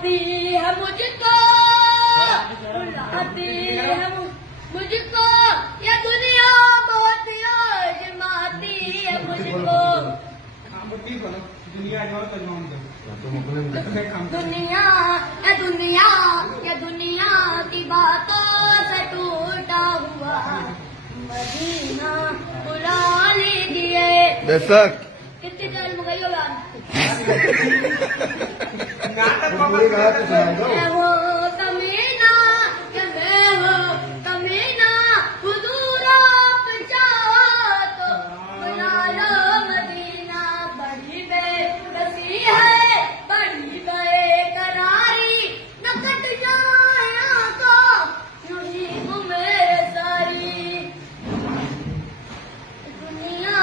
बुलाती है मुझको, बुलाती है मुझको, ये दुनिया बहुत आजमाती है मुझको। दुनिया ये दुनिया की बातों से टूटा हुआ मदीना बुला लीजिए। बेशक कितनी देर में गई हो यार? मैं हो कमीना कि मैं हो कमीना, हुजूर आप चाहो तो बुला लो मदीना। बड़ी बेबसी है, बड़ी बेकरारी, न कट जाए आंखों यूं ही घूमे सारी दुनिया।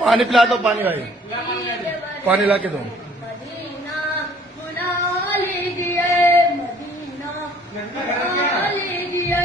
पानी पिला दो, पानी भाई, पानी ला के दो। मदीना बुला लीजिए, मदीना बुला लीजिए।